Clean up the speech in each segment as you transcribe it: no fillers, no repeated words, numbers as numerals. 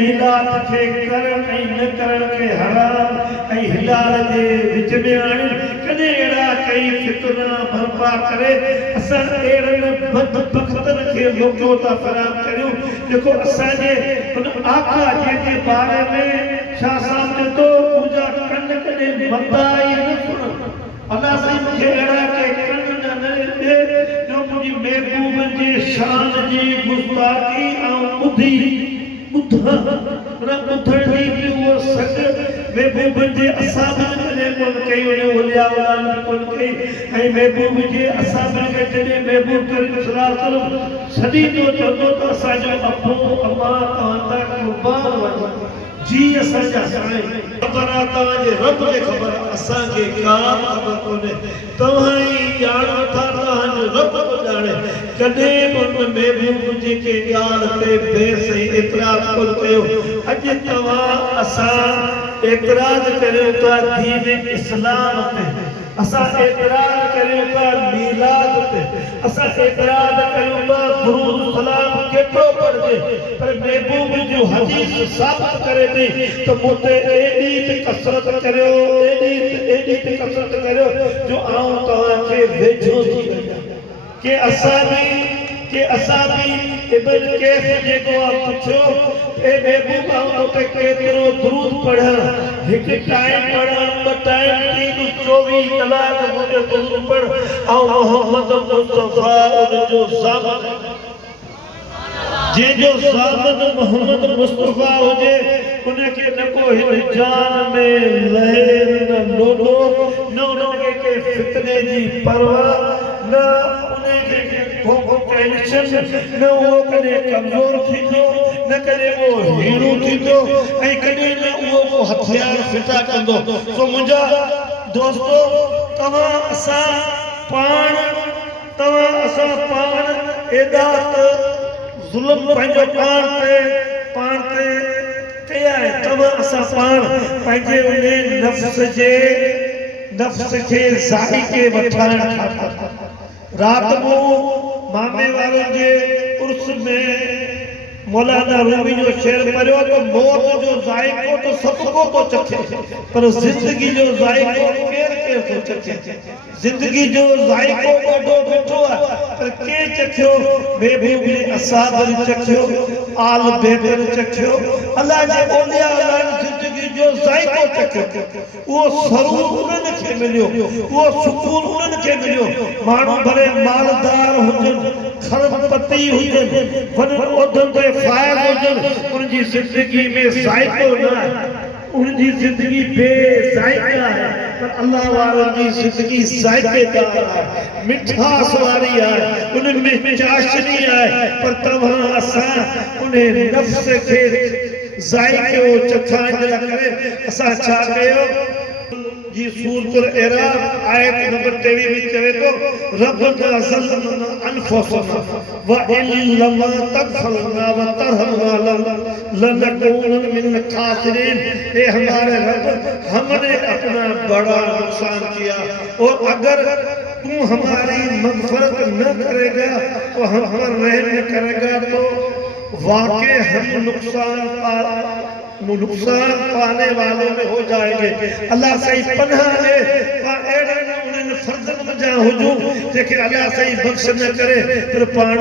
हिलाल खे करण ऐं न करण खे हराम ऐं हिलाल जे विच में आणे कॾहिं अहिड़ा कई फितना बर्पा करे असां अहिड़नि बदबख़्तनि खे मौक़ो था फराहम करियूं जेको असांजे हुन आका जंहिंजे बारे में छा साहिब चए थो मुंहिंजा कन कॾहिं मंदा ई न सुणनि अलाह साईं मूंखे अहिड़ा के कन न ॾे जो मुंहिंजी महबूब जे शान जी गुस्ताखी ऐं ॿुधी ॿुधण जी बि उहो सॾ महबूब जे असाबनि कॾहिं कोन कई उन ओलिया औलाद कोन कई ऐं महबूब जे असाबनि खे जॾहिं महबूब करीम सल्लल्लाहु अलैहि वसल्लम सॾींदो चवंदो त असांजो अबो अम्मा तव्हां तां क़ुर्बान वञो जी असांजा साईं ख़बर आहे तव्हांजे रब खे ख़बर असांखे का ख़बर कोन्हे तव्हां ई ॼाणो था तव्हांजो रब बि ॼाणे कॾहिं बि उन महबूब जी के ॻाल्हि ते बेसई एतिराज़ कोन कयो अॼु तव्हां असां एतिराज़ करियो था दीन इस्लाम ते असां एतिराज़ करियो था मीलाद ते असां एतिराज़ करियो था दुरूद सलाम केतिरो पढ़जे पर महबूब जो हदीस साबित करे थी त मूं ते एॾी त कसरत करियो एॾी त कसरत करियो जो आऊं तव्हांखे वेझो थी वञा के असां बि इब्न कैफ जेको आहे पुछियो ए महबूब आऊं ते केतिरो दुरूद पढ़ां हिकु टाइम पढ़ां ॿ टाइम 24 कलाक मुझे दुरूद पढ़ ऐं मोहम्मद मुस्तफा उनजो ज़ामन जो ज़ामन मोहम्मद मुस्तफा हुजे उनखे न को हिन जान में लहर न लोॾो न उनखे के फितने जी परवाह न उनखे को टेंशन न उहो कॾहिं कमज़ोर थींदो न कॾहिं उहो हीरो थींदो ऐं कॾहिं न उहो को हथियार फिटा कंदो सो मुंहिंजा दोस्तो तव्हां असां पाण एॾा त ज़ुल्म पंहिंजो पाण ते कया आहे तव्हां असां पाण पंहिंजे उन नफ़्स खे ज़ाइक़े वठाइण खपे रात को मामे वालों जे उर्स में मौलाना रूमी जो शेर पढ़ियो तो मौत जो ज़ाइक़ो तो सबको तो चखे पर जिंदगी जो ज़ाइक़ो केर तो चखे जिंदगी जो ज़ाइक़ो ॾाढो मिठो आहे पर के चखियो महबूब जे असाब चखियो आल बेहतर चखियो अल्लाह जे औलिया जिंदगी जो ज़ाइक़ो चखियो वो सरूर उन्हनि खे मिलियो वो सुकून उन्हनि खे मिलियो माण्हू भले मालदार हुजनि खरबपति हुजनि वॾनि उहिदनि ते फ़ाइज़ हुजनि उनजी ज़िंदगी में ज़ाइक़ो न आहे उनजी ज़िंदगी बेज़ाइक़ा है पर अल्लाह वारनि जी ज़िंदगी ज़ाइक़ेदार आहे मिठास वारी आहे उनमें चाशनी आहे पर तव्हां असां उन नफ़्स खे ज़ाइक़ो चखाइण जे करे असां छा कयो जी सूरतुल इराक़ आयत नंबर 23 में चवे तो रब्बना ज़लमना अनफुसना व इन लम तगफरना व तरहमना लनकून मिन खासिरीन ए हमारे रब हमने अपना बड़ा नुकसान किया और अगर तू हमारी मग़फ़रत न करेगा तो हम पर रहम न करेगा तो वाकई हम नुकसान पाने वालों में हो जाएंगे अल्लाह सही पनाह दे एड़े उन्हें फर्जन में जा हुजूम जेके अल्लाह सही बख्श न करे पर पाण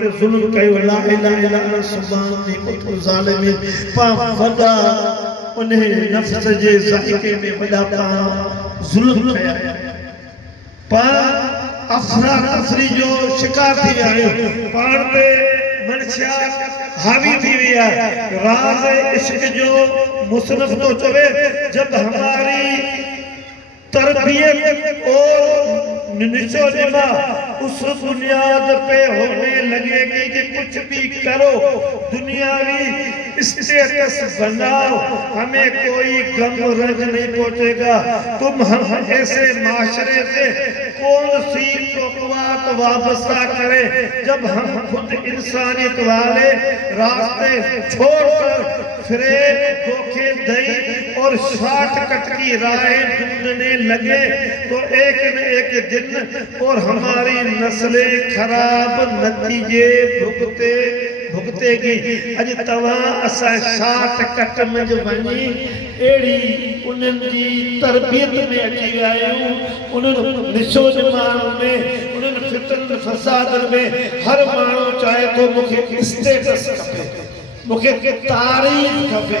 ते जुल्म कयो ला इलाहा इल्ला अल्लाह सुभान कुल ज़ालिमीन पा वदा उन्हें नफ्स जे ज़ाइक़े में वदा पाण जुल्म कया पा अफरा तफरी जो शिकार थी आयो पाण पे मनशा हावी थी गया राज इश्क जो मुसनफ तो चवे जब हमारी तरबियत और निशो निमा उस बुनियाद पे होने लगेगी कि कुछ भी करो दुनियावी स्टेटस बनाओ हमें कोई गम रंज नहीं पहुंचेगा तुम हम ऐसे माशरे से कौन सी तौक़ुआत वाबस्ता करे जब हम खुद इंसानियत वाले रास्ते छोड़कर फिरेब धोखेधड़ी और शॉर्टकट की राहें ढूंढने लगे तो एक न एक दिन और हमारी नस्लें खराब नतीजे भुगते भुगतेगी अज तवा असा शाट कट में वनी एड़ी उन्हन जी तरबियत में अची आयूं उन्हन निशो जमान में उन्हन फितरन फसाद में हर मानो चाहे तो मुखे स्टेटस खपे मुखे तारीफ खपे